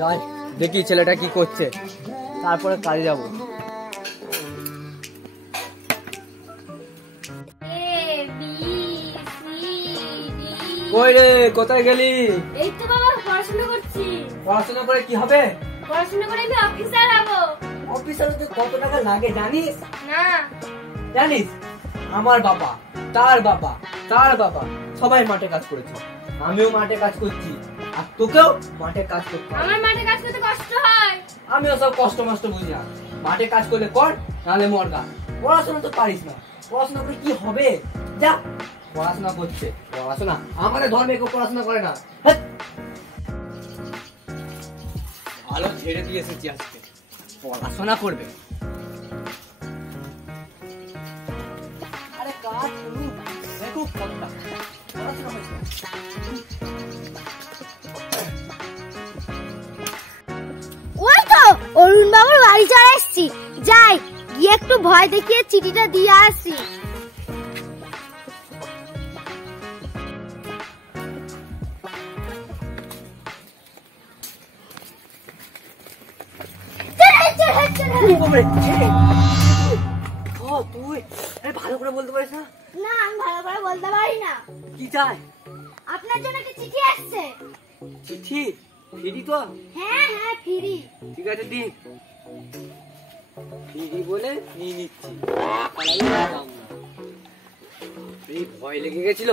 যাই দেখি ছেলেটা কি করছে, তারপরে কাজে যাবো। কই রে, কোথায় গেলি? এই তো বাবা পড়াশোনা করছি। পড়াশোনা করে কি হবে? পড়াশোনা করে আমি অফিসার হব। অফিসার হতে কত টাকা লাগে জানিস? না। জানিস আমার বাবা, তার বাবা, তার বাবা সবাই মাঠে কাজ করেছে, আমিও মাঠে কাজ করছি, আর তোকেও মাঠে কাজ করতে হবে। আমার মাঠে কাজ করতে কষ্ট হয়। আমিও সব কষ্ট মষ্ট বুঝি না, মাঠে কাজ করলে কর, নাহলে মরগা। পড়াশোনা তো পারিস না, পড়াশোনা করে কি হবে? যা পড়াশোনা করছে, পড়াশোনা আমাদের ধর্মে কেউ পড়াশোনা করে না। ভালো ছেড়ে দিয়ে এসেছি আজকে, পড়াশোনা করবে। আরে কাজ করুন, দেখো কতটা পড়াশোনা হয়েছে। ওই তো অরুণ বাবুর বাড়ি চলে এসেছি, যাই গিয়ে একটু ভয় দেখিয়ে চিঠিটা দিয়ে আসি। তুই ভালো করে বলতে পারিস না? না, আমি ভালো করে বলতে পারি না। কি চাই? আপনার জন্য একটা চিঠি আসছে। চিঠি? ফিরি তো? হ্যাঁ হ্যাঁ ফিরি। ঠিক আছে দি, ফিরি বলে নিয়ে নিচ্ছি। এই ভয় লেগে গেছিল।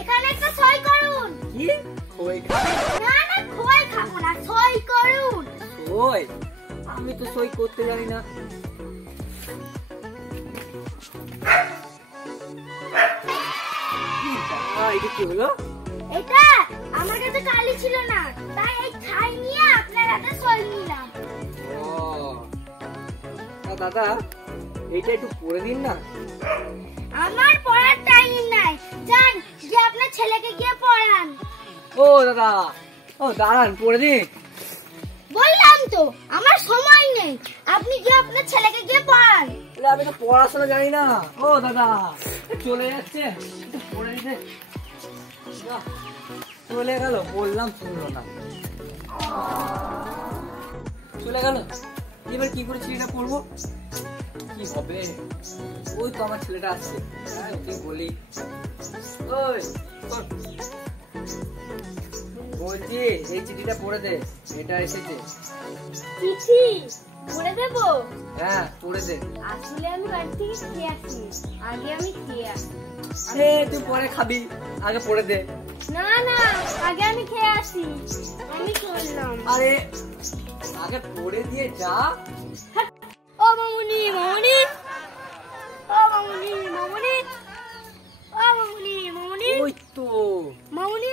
এখানে একটা সই করুন। কি খই খাবে? না না খই খাবো না, সই করুন। সই? আমি তো সই করতে জানি না। এটা কি হলো? এটা আমার কাছে কালি ছিল না, তাই এই খাই নিয়ে আপনার হাতে সই নিলাম। ও দাদা, এইটা একটু পড়ে দিন না। আমার পড়ার টাইম নাই, যান যে আপনার ছেলেকে গিয়ে পড়ান। ও দাদা, ও দাঁড়ান পড়ে দিন। বললাম তো আমার সময় নেই, আপনি গিয়ে আপনার ছেলেকে গিয়ে পড়ান। আমি তো পড়াশোনা জানি না। ও দাদা চলে যাচ্ছে, একটু পড়ে দিতে। চলে গেল, বললাম শুনলো না, চলে গেল। এবার কি করে চিঠিটা পড়বো, কি হবে? ওই তো আমার ছেলেটা আসছে, ওকে বলি। ওই বলছি এই চিঠিটা পড়ে দে, এটা এসেছে। চিঠি পড়ে দেব? হ্যাঁ পড়ে দে। আসলে আমি বাড়ি থেকে খেয়ে আসি, আগে আমি খেয়ে আসি। আরে তুই পরে খাবি, আগে পড়ে দে। না না আগে আমি খেয়ে আসি, আমি চললাম। আরে আগে পড়ে দিয়ে যা। ও মামুনি, মামুনি, ও মামুনি, মামুনি, ও মামুনি, মামুনি। ওই তো মামুনি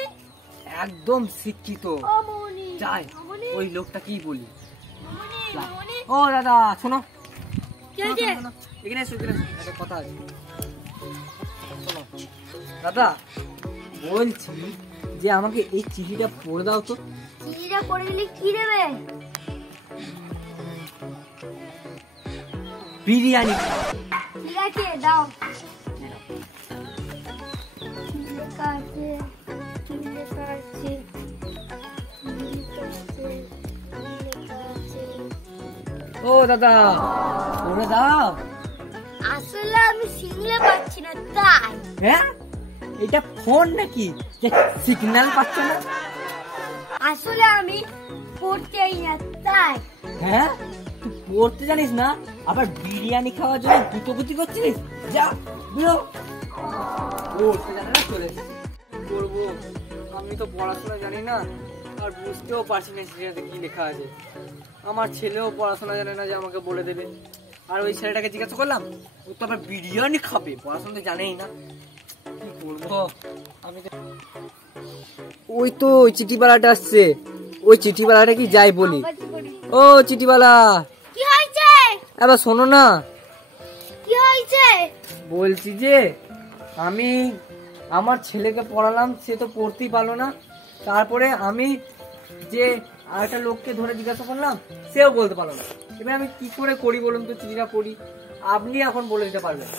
একদম শিক্ষিত। ও মামুনি, যাই মামুনি, ওই লোকটা কি বলি। মামুনি, মামুনি। ও দাদা শোনো, কি হয়েছে? এখানে এসো, এখানে এসো, একটা কথা আছে। শোনো দাদা, বলছি যে আমাকে এই চিঠিটা পড়ে দাও তো। চিঠিটা পড়ে দিলে কি দেবে? বিরিয়ানি। ঠিক আছে দাও। লেখা আছে, লেখা আছে, লেখা আছে। ও দাদা পড়ে দাও। আসলে আমি সিগন্যাল পাচ্ছি না তাই। হ্যাঁ এটা ফোন নাকি যে সিগন্যাল পাচ্ছ না? আসলে আমি পড়তেই না তাই। হ্যাঁ তুই পড়তে জানিস না, আবার বিরিয়ানি খাওয়ার জন্য গুটোগুটি করছিস? যা বেরো। ও জানে না, চলে এসেছি। কি করবো, আমি তো পড়াশোনা জানি না, আর বুঝতেও পারছি না সেটাতে কি লেখা আছে। আমার ছেলেও পড়াশোনা জানে না যে আমাকে বলে দেবে। আর ওই ছেলেটাকে জিজ্ঞাসা করলাম, ও তো আবার বিরিয়ানি খাবে, পড়াশোনা তো জানেই না। কি করবো আমি তো। ওই তো ওই চিঠিওয়ালাটা আসছে, ওই চিঠিওয়ালাটা কি যাই বলি। ও চিঠিওয়ালা, কি হয়েছে? এবার শোনো না। কি হয়েছে? বলছি যে আমি আমার ছেলেকে পড়ালাম, সে তো পড়তেই পারলো না। তারপরে আমি যে আরেকটা লোককে ধরে জিজ্ঞাসা করলাম, সেও বলতে পারলো না। এবার আমি কি করে করি বলুন তো, চিঠিটা পড়ি, আপনি এখন বলে দিতে পারবেন।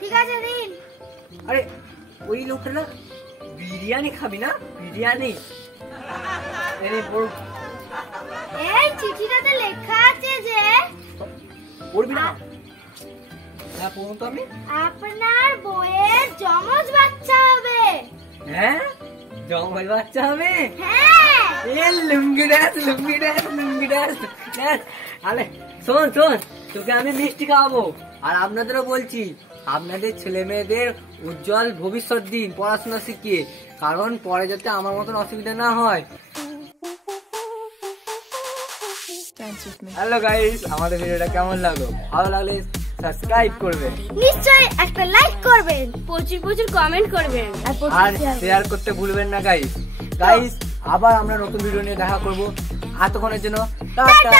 ঠিক আছে দিন। আরে ওই লোকটা না বিরিয়ানি খাবি না, বিরিয়ানি এই পড়। এই চিঠিটাতে লেখা আছে যে পড়বি না? হ্যাঁ পড়ুন তো আমি। আপনার বউয়ের যমজ বাচ্চা হবে। হ্যাঁ জঙ্গল বাচ্চা হবে? হ্যাঁ। এ লুঙ্গি ড্যান্স, লুঙ্গি ড্যান্স, লুঙ্গি ড্যান্স ড্যান্স। আরে শোন শোন, তোকে আমি মিষ্টি খাওয়াবো। আর আপনাদেরও বলছি, আপনাদের ছেলে মেয়েদের উজ্জ্বল ভবিষ্যৎ দিন পড়াশোনা শিখিয়ে, কারণ পরে যাতে আমার মতন অসুবিধা না হয়। হ্যালো গাইস, আমাদের ভিডিওটা কেমন লাগলো? ভালো লাগলে সাবস্ক্রাইব করবেন, নিশ্চয়ই একটা লাইক করবেন, প্রচুর প্রচুর কমেন্ট করবেন আর শেয়ার করতে ভুলবেন না গাইস। গাইস আবার আমরা নতুন ভিডিও নিয়ে দেখা করব। এতক্ষণের জন্য টাটা।